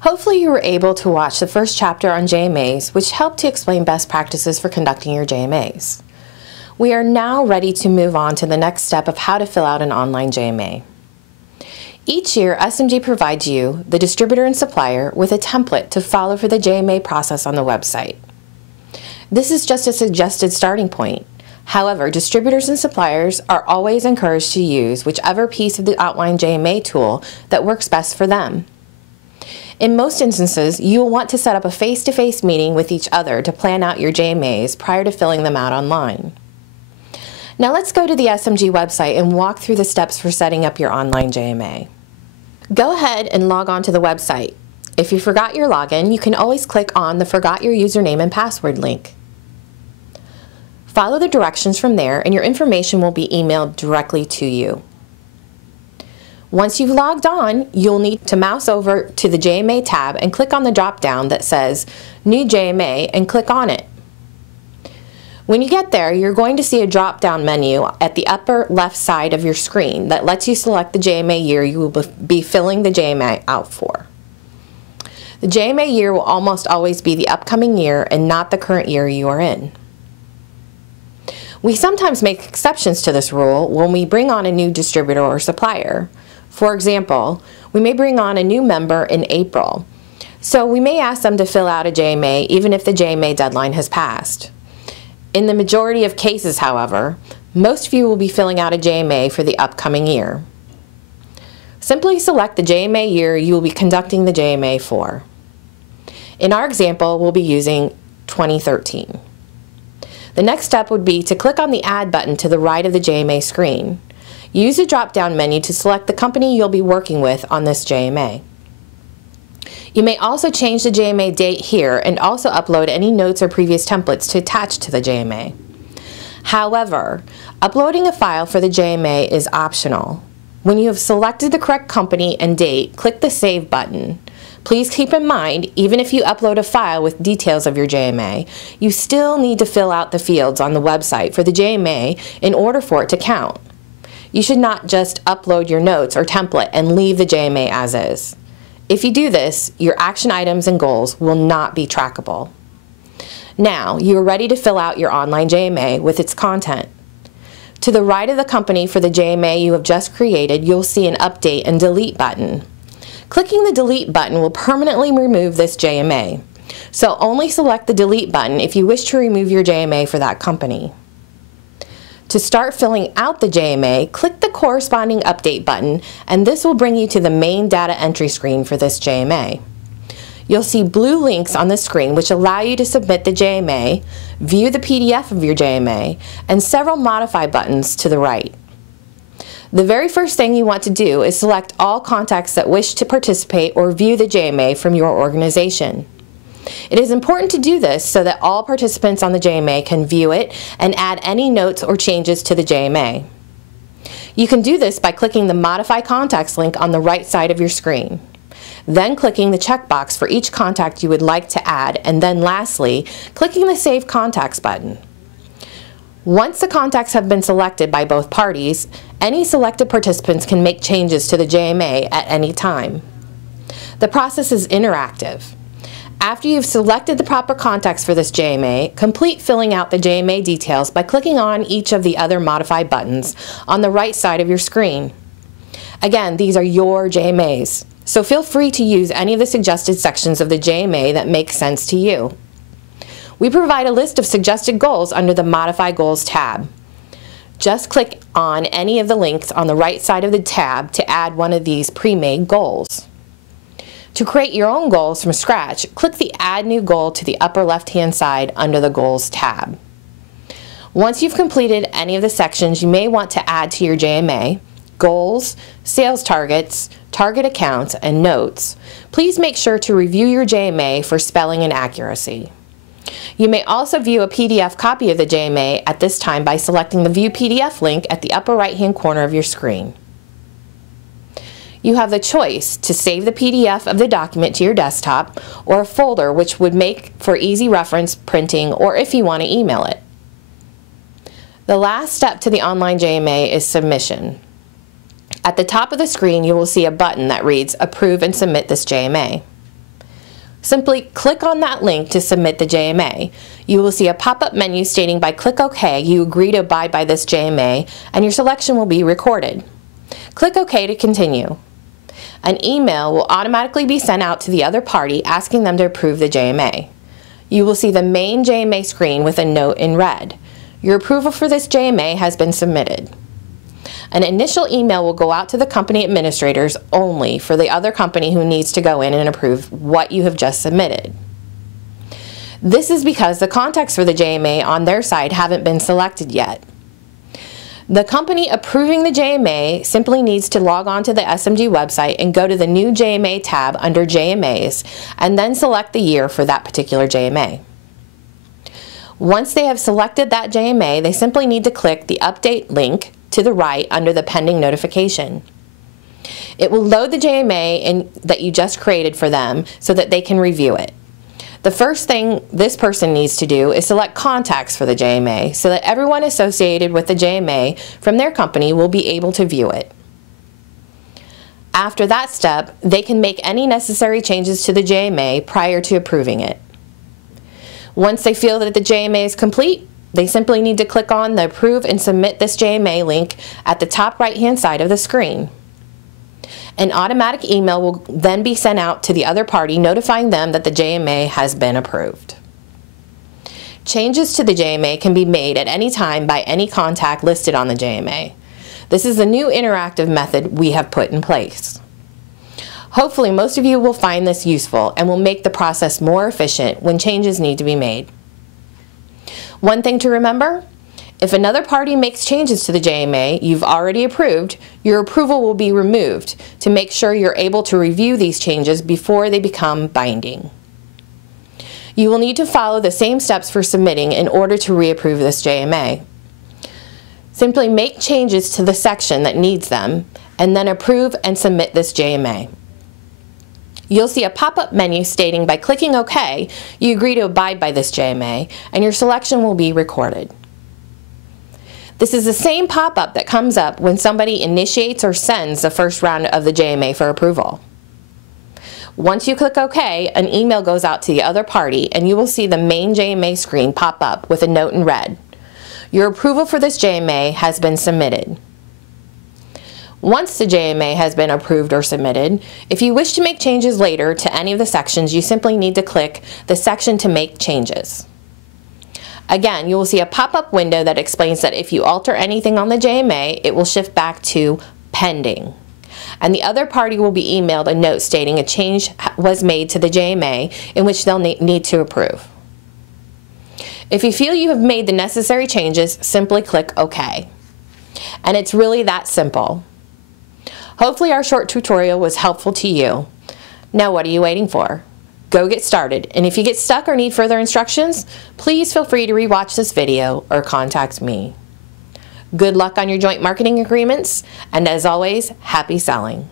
Hopefully you were able to watch the first chapter on JMAs, which helped to explain best practices for conducting your JMAs. We are now ready to move on to the next step of how to fill out an online JMA. Each year, SMG provides you, the distributor and supplier, with a template to follow for the JMA process on the website. This is just a suggested starting point. However, distributors and suppliers are always encouraged to use whichever piece of the outline JMA tool that works best for them. In most instances, you will want to set up a face-to-face meeting with each other to plan out your JMAs prior to filling them out online. Now let's go to the SMG website and walk through the steps for setting up your online JMA. Go ahead and log on to the website. If you forgot your login, you can always click on the Forgot Your Username and Password link. Follow the directions from there and your information will be emailed directly to you. Once you've logged on, you'll need to mouse over to the JMA tab and click on the drop-down that says New JMA and click on it. When you get there, you're going to see a drop-down menu at the upper left side of your screen that lets you select the JMA year you will be filling the JMA out for. The JMA year will almost always be the upcoming year and not the current year you are in. We sometimes make exceptions to this rule when we bring on a new distributor or supplier. For example, we may bring on a new member in April, so we may ask them to fill out a JMA even if the JMA deadline has passed. In the majority of cases, however, most of you will be filling out a JMA for the upcoming year. Simply select the JMA year you will be conducting the JMA for. In our example, we'll be using 2013. The next step would be to click on the Add button to the right of the JMA screen. Use the drop-down menu to select the company you'll be working with on this JMA. You may also change the JMA date here and also upload any notes or previous templates to attach to the JMA. However, uploading a file for the JMA is optional. When you have selected the correct company and date, click the Save button. Please keep in mind, even if you upload a file with details of your JMA, you still need to fill out the fields on the website for the JMA in order for it to count. You should not just upload your notes or template and leave the JMA as is. If you do this, your action items and goals will not be trackable. Now, you are ready to fill out your online JMA with its content. To the right of the company for the JMA you have just created, you'll see an Update and Delete button. Clicking the Delete button will permanently remove this JMA, so only select the Delete button if you wish to remove your JMA for that company. To start filling out the JMA, click the corresponding Update button, and this will bring you to the main data entry screen for this JMA. You'll see blue links on the screen which allow you to submit the JMA, view the PDF of your JMA, and several Modify buttons to the right. The very first thing you want to do is select all contacts that wish to participate or view the JMA from your organization. It is important to do this so that all participants on the JMA can view it and add any notes or changes to the JMA. You can do this by clicking the Modify Contacts link on the right side of your screen. Then clicking the checkbox for each contact you would like to add, and then lastly, clicking the Save Contacts button. Once the contacts have been selected by both parties, any selected participants can make changes to the JMA at any time. The process is interactive. After you've selected the proper contacts for this JMA, complete filling out the JMA details by clicking on each of the other Modify buttons on the right side of your screen. Again, these are your JMAs, so feel free to use any of the suggested sections of the JMA that make sense to you. We provide a list of suggested goals under the Modify Goals tab. Just click on any of the links on the right side of the tab to add one of these pre-made goals. To create your own goals from scratch, click the Add New Goal to the upper left-hand side under the Goals tab. Once you've completed any of the sections you may want to add to your JMA, goals, sales targets, target accounts, and notes, please make sure to review your JMA for spelling and accuracy. You may also view a PDF copy of the JMA at this time by selecting the View PDF link at the upper right-hand corner of your screen. You have the choice to save the PDF of the document to your desktop or a folder, which would make for easy reference printing, or if you want to email it. The last step to the online JMA is submission. At the top of the screen you will see a button that reads Approve and Submit this JMA. Simply click on that link to submit the JMA. You will see a pop-up menu stating by click OK you agree to abide by this JMA, and your selection will be recorded. Click OK to continue. An email will automatically be sent out to the other party asking them to approve the JMA. You will see the main JMA screen with a note in red. Your approval for this JMA has been submitted. An initial email will go out to the company administrators only for the other company who needs to go in and approve what you have just submitted. This is because the contacts for the JMA on their side haven't been selected yet. The company approving the JMA simply needs to log on to the SMG website and go to the new JMA tab under JMAs and then select the year for that particular JMA. Once they have selected that JMA, they simply need to click the update link to the right under the pending notification. It will load the JMA that you just created for them so that they can review it. The first thing this person needs to do is select contacts for the JMA so that everyone associated with the JMA from their company will be able to view it. After that step, they can make any necessary changes to the JMA prior to approving it. Once they feel that the JMA is complete, they simply need to click on the Approve and Submit this JMA link at the top right-hand side of the screen. An automatic email will then be sent out to the other party notifying them that the JMA has been approved. Changes to the JMA can be made at any time by any contact listed on the JMA. This is the new interactive method we have put in place. Hopefully most of you will find this useful and will make the process more efficient when changes need to be made. One thing to remember, if another party makes changes to the JMA you've already approved, your approval will be removed to make sure you're able to review these changes before they become binding. You will need to follow the same steps for submitting in order to reapprove this JMA. Simply make changes to the section that needs them and then approve and submit this JMA. You'll see a pop-up menu stating by clicking OK, you agree to abide by this JMA, and your selection will be recorded. This is the same pop-up that comes up when somebody initiates or sends the first round of the JMA for approval. Once you click OK, an email goes out to the other party and you will see the main JMA screen pop up with a note in red. Your approval for this JMA has been submitted. Once the JMA has been approved or submitted, if you wish to make changes later to any of the sections, you simply need to click the section to make changes. Again, you will see a pop-up window that explains that if you alter anything on the JMA, it will shift back to pending. And the other party will be emailed a note stating a change was made to the JMA in which they'll need to approve. If you feel you have made the necessary changes, simply click OK. And it's really that simple. Hopefully our short tutorial was helpful to you. Now what are you waiting for? Go get started, and if you get stuck or need further instructions, please feel free to rewatch this video or contact me. Good luck on your joint marketing agreements, and as always, happy selling.